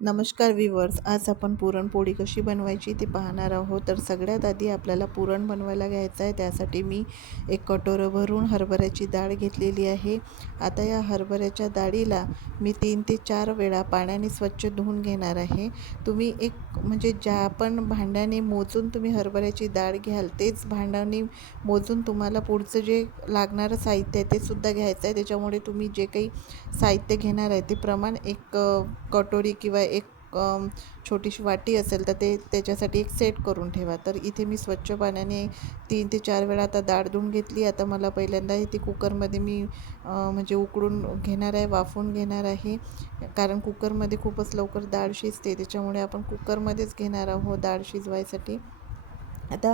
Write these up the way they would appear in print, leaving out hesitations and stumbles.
नमस्कार व्ह्यूवर्स, आज आपण पुरणपोळी कशी बनवायची ते पाहणार आहोत. तर सगळ्यात आधी आपल्याला पुरण बनवायला घ्यायचं आहे. त्यासाठी मी एक कटोरं भरून हरभऱ्याची डाळ घेतलेली आहे. आता या हरभऱ्याच्या डाळीला मी 3 ते 4 वेळा पाण्याने स्वच्छ धुवून घेणार आहे. तुम्ही म्हणजे ज्या आपण भांड्याने मोजून तुम्ही हरभऱ्याची डाळ घ्याल तेच भांड्याने मोजून तुम्हाला पुढचं जे लागणारं साहित्य आहे ते सुद्धा घ्यायचं आहे. त्याच्यामुळे तुम्ही जे काही साहित्य घेणार आहे ते प्रमाण एक कटोरी किंवा एक छोटीशी वाटी असेल तर ते त्याच्यासाठी एक सेट करून ठेवा. तर इथे मी स्वच्छ पाण्याने 3 ते 4 वेळा आता डाळ धुवून घेतली. आता मला पहिल्यांदा ती कुकरमध्ये मी म्हणजे उकळून घेणार आहे, वाफवून घेणार आहे. कारण कुकरमध्ये खूपच लवकर डाळ शिजते, त्याच्यामुळे आपण कुकरमध्येच घेणार आहोत डाळ शिजवायसाठी. आता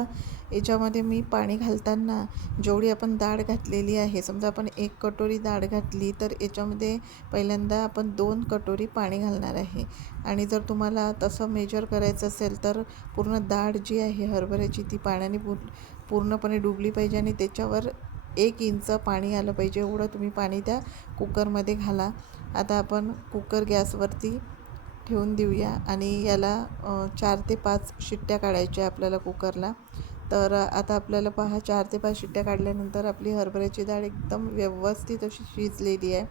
याच्यामध्ये मी पाणी घालताना जेवढी आपण डाळ घातलेली आहे, समजा आपण 1 कटोरी डाळ घातली तर याच्यामध्ये पहिल्यांदा आपण 2 कटोरी पाणी घालणार आहे. आणि जर तुम्हाला तसं मेजर करायचं असेल तर पूर्ण डाळ जी आहे हरभऱ्याची ती पाण्याने पूर्णपणे डुबली पाहिजे आणि त्याच्यावर 1 इंच पाणी आलं पाहिजे, एवढं तुम्ही पाणी त्या कुकरमध्ये घाला. आता आपण कुकर गॅसवरती ठेवून देऊया आणि याला 4 ते 5 शिट्ट्या काढायच्या आपल्याला कुकरला. तर आता आपल्याला पहा 4 ते 5 शिट्ट्या काढल्यानंतर आपली हरभऱ्याची डाळ एकदम व्यवस्थित अशी शिजलेली आहे.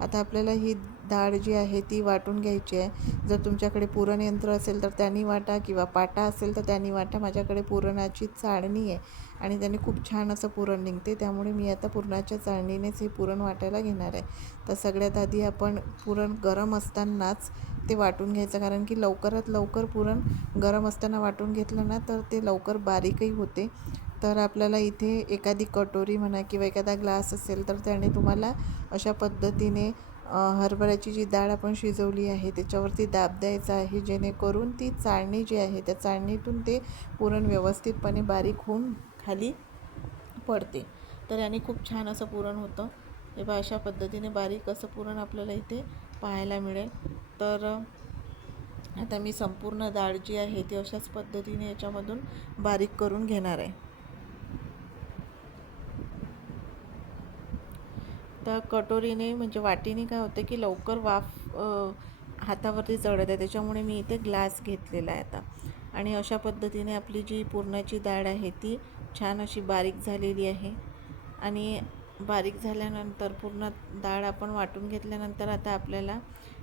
आता आपल्याला ही डाळ जी आहे ती वाटून घ्यायची आहे. जर तुमच्याकडे पुरण यंत्र असेल तर त्याने वाटा किंवा पाटा असेल तर त्याने वाटा. माझ्याकडे पुरणाची चाळणी आहे आणि त्याने खूप छान असं पुरण निघते, त्यामुळे मी आता पुरणाच्या चाळणीनेच हे पुरण वाटायला घेणार आहे. तर सगळ्यात आधी आपण पुरण गरम असतानाच ते वाटून घ्यायचं, कारण की लवकरात लवकर पुरण गरम असताना वाटून घेतलं ना तर ते लवकर बारीकही होते. तर आपल्याला इथे एखादी कटोरी म्हणा किंवा एखादा ग्लास असेल तर त्याने तुम्हाला अशा पद्धतीने हरभऱ्याची जी डाळ आपण शिजवली आहे त्याच्यावरती दाब द्यायचा आहे, जेणेकरून ती चाळणी जी आहे त्या चाळणीतून ते पुरण व्यवस्थितपणे बारीक होऊन खाली पडते. तर याने खूप छान असं पुरण होतं. हे बघा, अशा पद्धतीने बारीक असं पुरण आपल्याला इथे पाहायला मिळेल. तर आता मी संपूर्ण डाळ जी आहे ती अशाच पद्धतीने याच्यामधून बारीक करून घेणार आहे. तर कटोरीने म्हणजे वाटीने काय होतं की लवकर वाफ हातावरती चढत आहे, त्याच्यामुळे मी इथे ग्लास घेतलेला आहे आता. आणि अशा पद्धतीने आपली जी पुरणाची डाळ आहे ती छान अशी बारीक झालेली आहे. आणि बारीक झाल्यानंतर पूर्ण डाळ आपण वाटून घेतल्यानंतर आता आपल्याला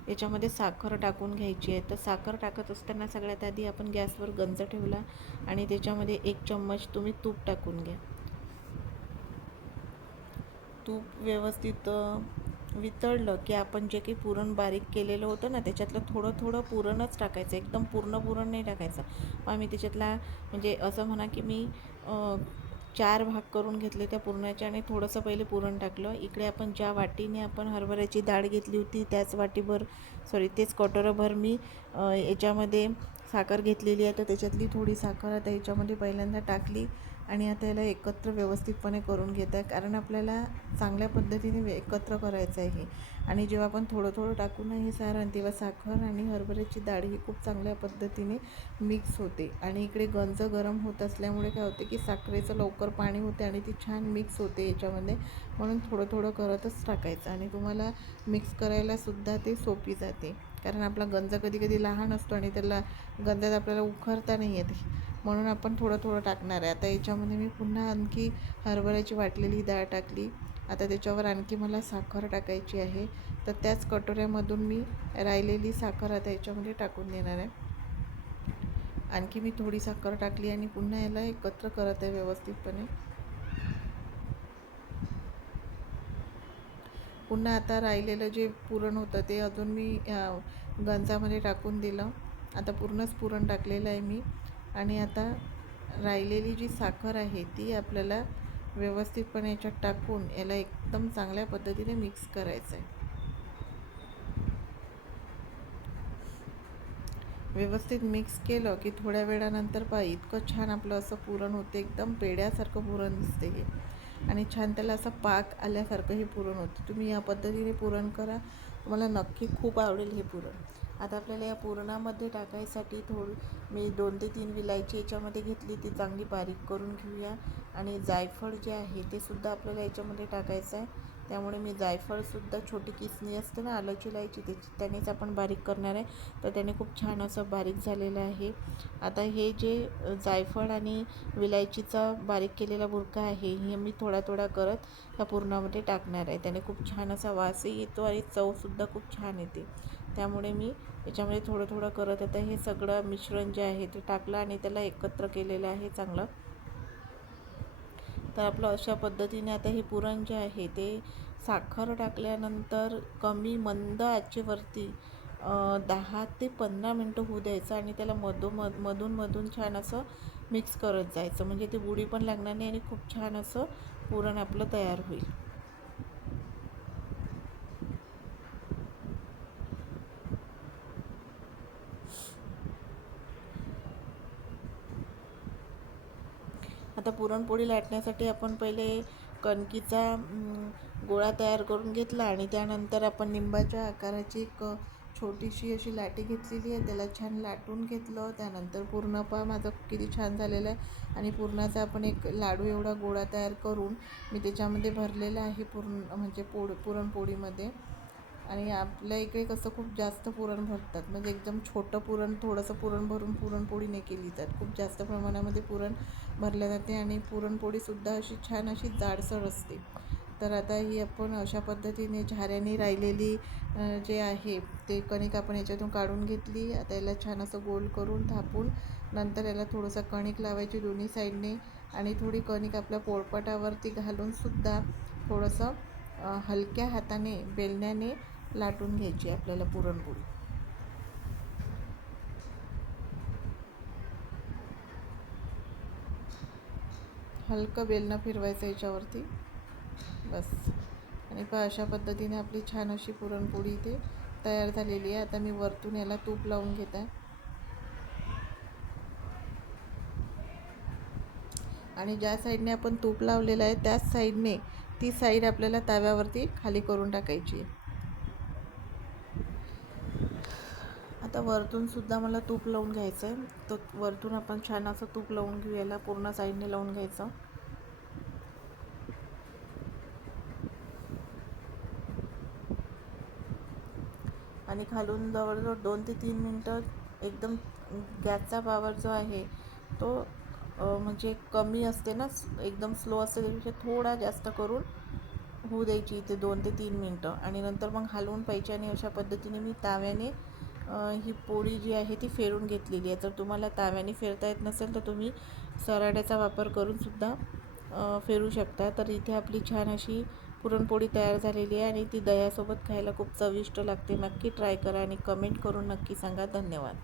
याच्यामध्ये साखर टाकून घ्यायची आहे. तर साखर टाकत असताना सगळ्यात आधी आपण गॅसवर गंज ठेवला आणि त्याच्यामध्ये 1 चम्मच तुम्ही तूप टाकून घ्या. तूप व्यवस्थित वितळलं की आपण जे काही पुरण बारीक केलेलं होतं ना त्याच्यातलं थोडं थोडं पुरणच टाकायचं, एकदम पूर्ण पुरण नाही टाकायचं. मग मी त्याच्यातला म्हणजे असं म्हणा की मी 4 भाग करून घेतले त्या पुरणाचे आणि थोडंसं पहिले पुरण टाकलं. इकडे आपण ज्या वाटीने आपण हरभऱ्याची डाळ घेतली होती त्याच वाटीभर तेच कटोरभर मी याच्यामध्ये साखर घेतलेली आहे. तर त्याच्यातली थोडी साखर आता याच्यामध्ये पहिल्यांदा टाकली आणि आता याला एकत्र व्यवस्थितपणे करून घेत आहे, कारण आपल्याला चांगल्या पद्धतीने एकत्र करायचं आहे. आणि जेव्हा आपण थोडं थोडं टाकून हे सारण तेव्हा साखर आणि हरभऱ्याची डाळ ही खूप चांगल्या पद्धतीने मिक्स होते. आणि इकडे गंज गरम होत असल्यामुळे काय होते की साखरेचं लवकर पाणी होते आणि ती छान मिक्स होते याच्यामध्ये. म्हणून थोडं थोडं करतच टाकायचं आणि तुम्हाला मिक्स करायलासुद्धा ते सोपी जाते, कारण आपला गंज कधी कधी लहान असतो आणि त्याला गंजात आपल्याला उखरता नाही येते, म्हणून आपण थोडं थोडं टाकणार आहे. आता याच्यामध्ये मी पुन्हा आणखी हरभऱ्याची वाटलेली डाळ टाकली. आता त्याच्यावर आणखी मला साखर टाकायची आहे. तर त्याच कटोऱ्यामधून मी राहिलेली साखर आता याच्यामध्ये टाकून देणार आहे. आणखी मी थोडी साखर टाकली आणि पुन्हा याला एकत्र करत आहे व्यवस्थितपणे. पुन्हा आता राहिलेलं जे पुरण होतं ते अजून मी गंजामध्ये टाकून दिलं. आता पूर्णच पुरण टाकलेलं आहे मी. आणि आता राहिलेली जी साखर आहे ती आपल्याला व्यवस्थितपणे याच्यात टाकून याला एकदम चांगल्या पद्धतीने मिक्स करायचं आहे. व्यवस्थित मिक्स केलं की थोड्या वेळानंतर पहा इतकं छान आपलं असं पुरण होते, एकदम पेढ्यासारखं पुरण दिसते हे. आणि छान त्याला असं पाक आल्यासारखं हे पुरण होतं. तुम्ही या पद्धतीने पुरण करा, तुम्हाला नक्की खूप आवडेल हे पुरण. आता आपल्याला या पुरणामध्ये टाकायसाठी मी 2 ते 3 विलायची याच्यामध्ये घेतली, ती चांगली बारीक करून घेऊया. आणि जायफळ जे आहे ते सुद्धा आपल्याला याच्यामध्ये टाकायचं आहे. त्यामुळे मी जायफळसुद्धा छोटी किसणी असते ना आलं इलायची त्यानेच आपण बारीक करणार आहे, तर त्याने खूप छान असं बारीक झालेलं आहे. आता हे जे जायफळ आणि विलायचीचा बारीक केलेला बुरका आहे हे मी थोडा थोडा करत ह्या पुरणामध्ये टाकणार आहे. त्याने खूप छान असा वासही येतो आणि चवसुद्धा खूप छान येते. त्यामुळे मी याच्यामध्ये थोडं थोडं करत आता हे सगळं मिश्रण जे आहे ते टाकलं आणि त्याला एकत्र केलेलं आहे चांगलं. तर आपलं अशा पद्धतीने आता हे पुरण जे आहे ते साखर टाकल्यानंतर कमी मंद आचेवरती 10 ते 15 मिनटं होऊ द्यायचं आणि त्याला मधून छान असं मिक्स करत जायचं, म्हणजे ती बुडी पण लागणार नाही आणि खूप छान असं पुरण आपलं तयार होईल. आता पुरणपोळी लाटण्यासाठी आपण पहिले कणकीचा गोळा तयार करून घेतला आणि त्यानंतर आपण लिंबाच्या आकाराची एक छोटीशी अशी लाटी घेतलेली आहे, त्याला छान लाटून घेतलं. त्यानंतर पूर्ण माझं किती छान झालेलं आहे आणि पुरणाचा आपण एक लाडू एवढा गोळा तयार करून मी त्याच्यामध्ये भरलेला आहे म्हणजे पुरणपोळीमध्ये. आणि आपल्या इकडे कसं खूप जास्त पुरण भरतात, म्हणजे एकदम छोटं पुरण थोडंसं पुरण भरून पुरणपोळी नाही केली तर खूप जास्त प्रमाणामध्ये पुरण भरल्या जाते आणि पुरणपोळीसुद्धा अशी छान अशी जाडसर असते. तर आता ही आपण अशा पद्धतीने झाऱ्याने राहिलेली जे आहे ते कणिक आपण याच्यातून काढून घेतली. आता याला छान असं गोल करून थापून नंतर याला थोडंसं कणिक लावायची दोन्ही साईडने आणि थोडी कणिक आपल्या पोळपाटावरती घालूनसुद्धा थोडंसं हलक्या हाताने बेलण्याने लाटून घ्यायची आपल्याला पुरणपोळी. हलकं बेलणं फिरवायचं याच्यावरती बस. आणि अशा पद्धतीने आपली छान अशी पुरणपोळी इथे तयार झालेली आहे. आता मी वरतून याला तूप लावून घेत आहे आणि ज्या साईडने आपण तूप लावलेलं आहे त्याच साईडने ती साईड आपल्याला तव्यावरती खाली करून टाकायची आहे. आता वरतूनसुद्धा मला तूप लावून घ्यायचं आहे, तर वरतून आपण छान असं तूप लावून घेऊ, याला पूर्ण साईडने लावून घ्यायचं. आणि खालून जवळजवळ 2 ते 3 मिनटं एकदम गॅसचा पॉवर जो आहे तो म्हणजे कमी असते ना, एकदम स्लो असते, त्यापेक्षा थोडा जास्त करून होऊ द्यायची इथे 2 ते 3 मिनटं आणि नंतर मग हलवून पाहिजे. आणि अशा पद्धतीने मी ताव्याने ही पोळी जी आहे ती फेरून घेतलेली आहे. जर तुम्हाला ताव्याने फेरता येत नसेल तर तुम्ही सराट्याचा वापर करूनसुद्धा फेरू शकता. तर इथे आपली छान अशी पुरणपोळी तयार झालेली आहे आणि ती दह्यासोबत खायला खूप चविष्ट लागते. नक्की ट्राय करा आणि कमेंट करून नक्की सांगा. धन्यवाद.